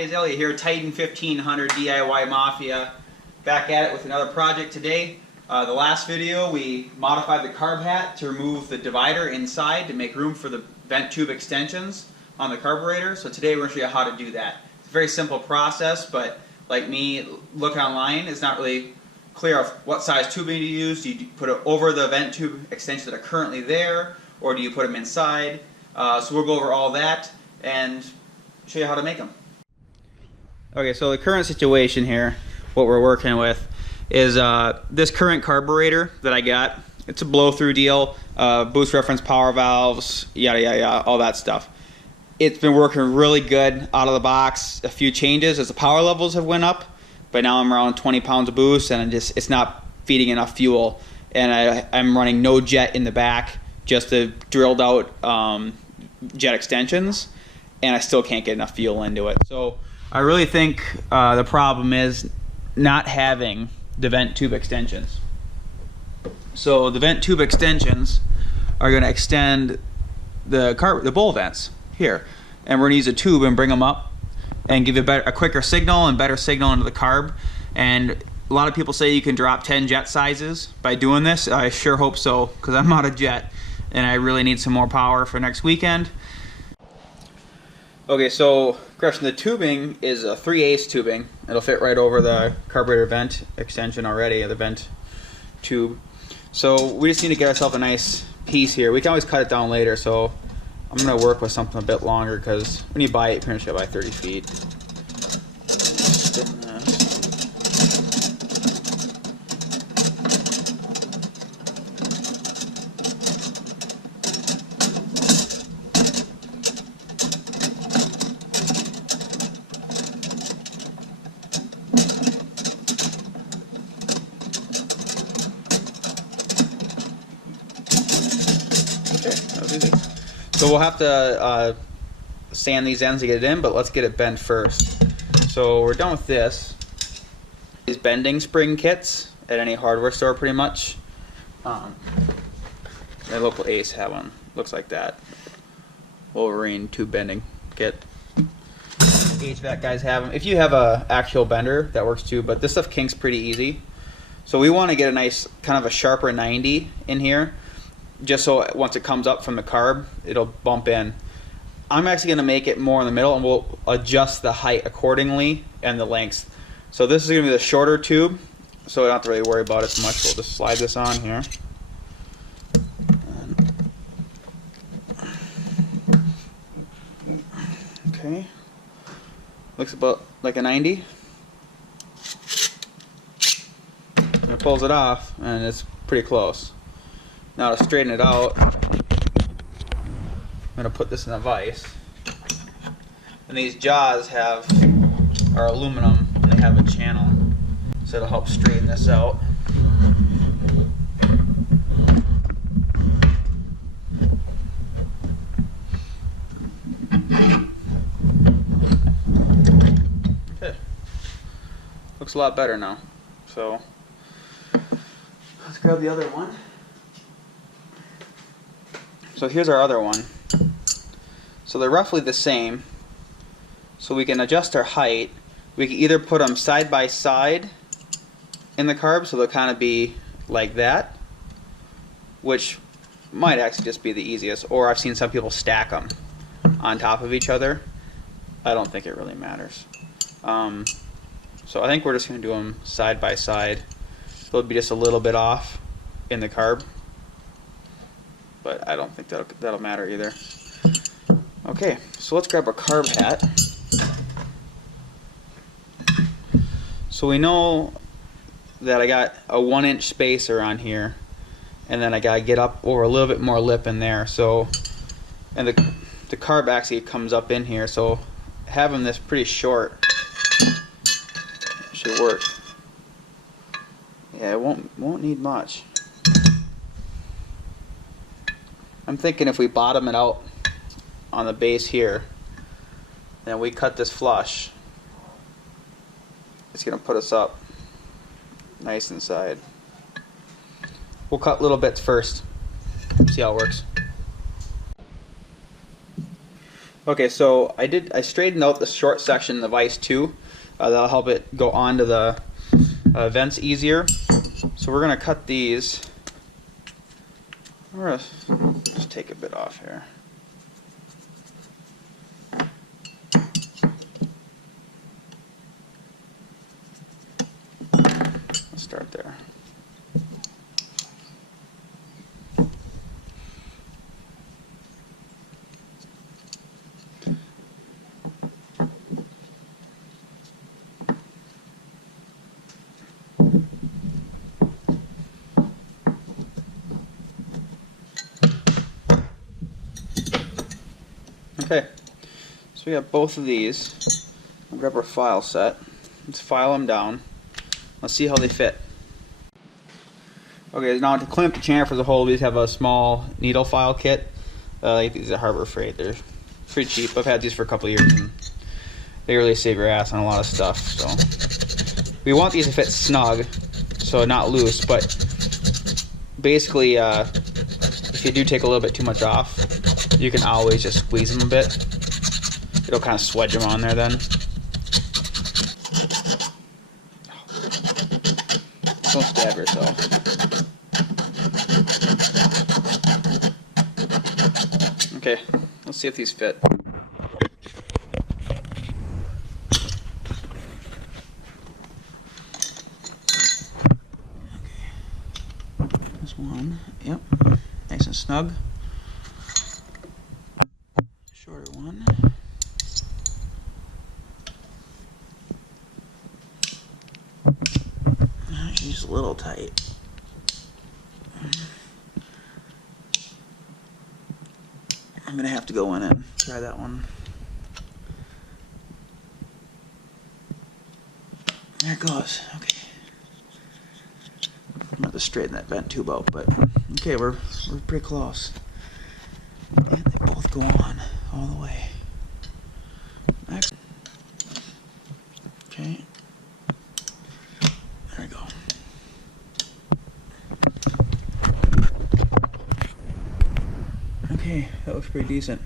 guys, Elliot here, Titan 1500 DIY Mafia. Back at it with another project today. The last video we modified the carb hat to remove the divider inside to make room for the vent tube extensions on the carburetor. So today we're going to show you how to do that. It's a very simple process, but like me, looking online, it's not really clear of what size tubing to use. Do you put it over the vent tube extensions that are currently there, or do you put them inside? So we'll go over all that and show you how to make them. Okay, so the current situation here, what we're working with is this current carburetor that I got. It's a blow-through deal, boost reference power valves, yada yada yada, all that stuff. It's been working really good out of the box. A few changes as the power levels have went up, but now I'm around 20 pounds of boost and it's not feeding enough fuel. And I'm running no jet in the back, just the drilled out jet extensions, and I still can't get enough fuel into it. So I really think the problem is not having the vent tube extensions. So the vent tube extensions are going to extend the bowl vents here, and we're going to use a tube and bring them up and give a quicker signal and better signal into the carb. And a lot of people say you can drop 10 jet sizes by doing this. I sure hope so, because I'm out of jet and I really need some more power for next weekend. Okay, so correction, the tubing is a 3/8 tubing. It'll fit right over the carburetor vent extension already, the vent tube. So we just need to get ourselves a nice piece here. We can always cut it down later, so I'm going to work with something a bit longer, because when you buy it, you pretty much got to buy 30 feet. Spin this. Okay, that was easy. So we'll have to sand these ends to get it in, but let's get it bent first. So we're done with this. These bending spring kits at any hardware store pretty much. My local Ace have one. Looks like that. Wolverine tube bending kit. HVAC guys have them. If you have a actual bender, that works too, but this stuff kinks pretty easy. So we want to get a nice, kind of a sharper 90 in here, just so once it comes up from the carb, it'll bump in. I'm actually going to make it more in the middle, and we'll adjust the height accordingly and the length. So this is going to be the shorter tube, so I don't have to really worry about it too much. We'll just slide this on here. Okay. Looks about like a 90. And it pulls it off, and it's pretty close. Now to straighten it out, I'm going to put this in a vise. And these jaws are aluminum, and they have a channel, so it'll help straighten this out. Okay. Looks a lot better now. So let's grab the other one. So here's our other one. So they're roughly the same. So we can adjust our height. We can either put them side by side in the carb, so they'll kind of be like that, which might actually just be the easiest. Or I've seen some people stack them on top of each other. I don't think it really matters. So I think we're just going to do them side by side. They'll be just a little bit off in the carb, but I don't think that'll matter either. Okay, so let's grab our carb hat. So we know that I got a 1-inch spacer on here, and then I gotta get up over a little bit more lip in there. So, and the carb actually comes up in here, so having this pretty short should work. Yeah, it won't need much. I'm thinking if we bottom it out on the base here, and we cut this flush, it's going to put us up nice inside. We'll cut little bits first, see how it works. Okay, so I straightened out the short section of the vise too. That'll help it go onto the vents easier. So we're gonna cut these. We're gonna just take a bit off here. Let's start there. Okay, so we have both of these. We'll grab our file set. Let's file them down. Let's see how they fit. Okay, now to clamp the chamfer as a whole, we just have a small needle file kit. Like these at Harbor Freight. They're pretty cheap. I've had these for a couple of years and they really save your ass on a lot of stuff. So we want these to fit snug, so not loose, but basically if you do take a little bit too much off, you can always just squeeze them a bit. It'll kind of swedge them on there then. Don't stab yourself. Okay, let's see if these fit. There's one. Yep. Nice and snug. Shorter one. She's a little tight. I'm gonna have to go in and try that one. There it goes. Okay. I'm gonna have to straighten that vent tube out, but okay, we're pretty close. And they both go on all the way. Next. Okay. There we go. Okay, that looks pretty decent.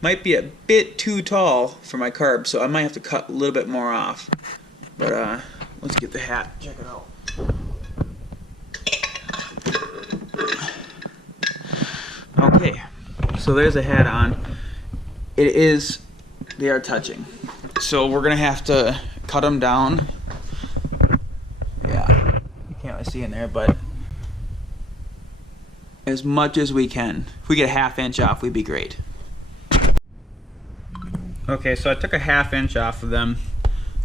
Might be a bit too tall for my carb, so I might have to cut a little bit more off. But let's get the hat. Check it out. Okay, so there's a hat on. They are touching. So we're gonna have to cut them down. Yeah, you can't really see in there, but as much as we can. If we get a ½ inch off, we'd be great. Okay, so I took a ½ inch off of them,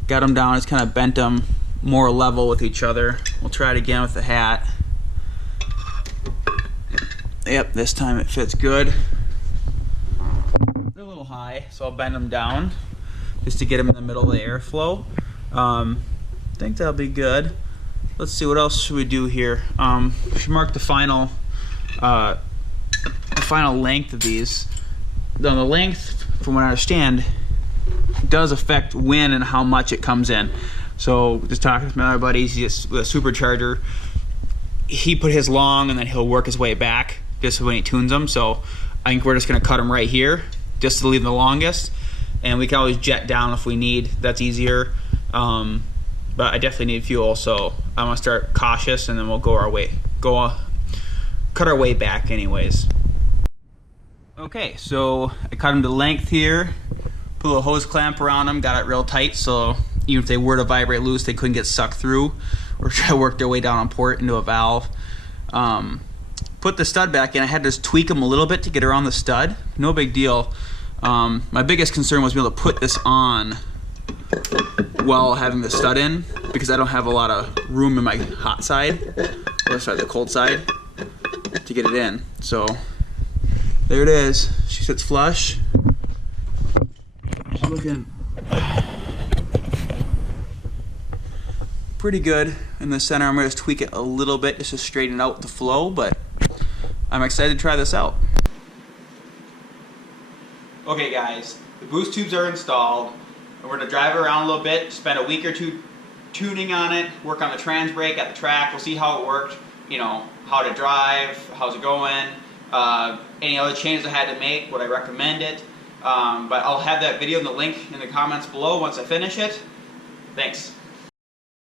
got them down, just kind of bent them more level with each other. We'll try it again with the hat. Yep, this time it fits good. They're a little high, so I'll bend them down just to get them in the middle of the airflow. I think that'll be good. Let's see, what else should we do here? We should mark the final length of these. Now, the length, from what I understand, does affect when and how much it comes in. So just talking to my other buddies, he's with a supercharger. He put his long and then he'll work his way back just when he tunes them. So I think we're just gonna cut them right here just to leave them the longest, and we can always jet down if we need. That's easier. But I definitely need fuel, so I'm gonna start cautious and then we'll go our way, cut our way back anyways. Okay, so I cut them to length here, put a little hose clamp around them, got it real tight so even if they were to vibrate loose, they couldn't get sucked through or try to work their way down a port into a valve. Put the stud back in. I had to just tweak them a little bit to get around the stud. No big deal. My biggest concern was being able to put this on while having the stud in, because I don't have a lot of room in my hot side, or sorry, the cold side, to get it in. So there it is. She sits flush. She's looking pretty good in the center. I'm going to just tweak it a little bit just to straighten out the flow, but I'm excited to try this out. Okay guys, the boost tubes are installed, and we're going to drive around a little bit, spend a week or two tuning on it, work on the trans brake at the track. We'll see how it worked, you know, how to drive, how's it going, any other changes I had to make, would I recommend it. But I'll have that video in the link in the comments below once I finish it. Thanks.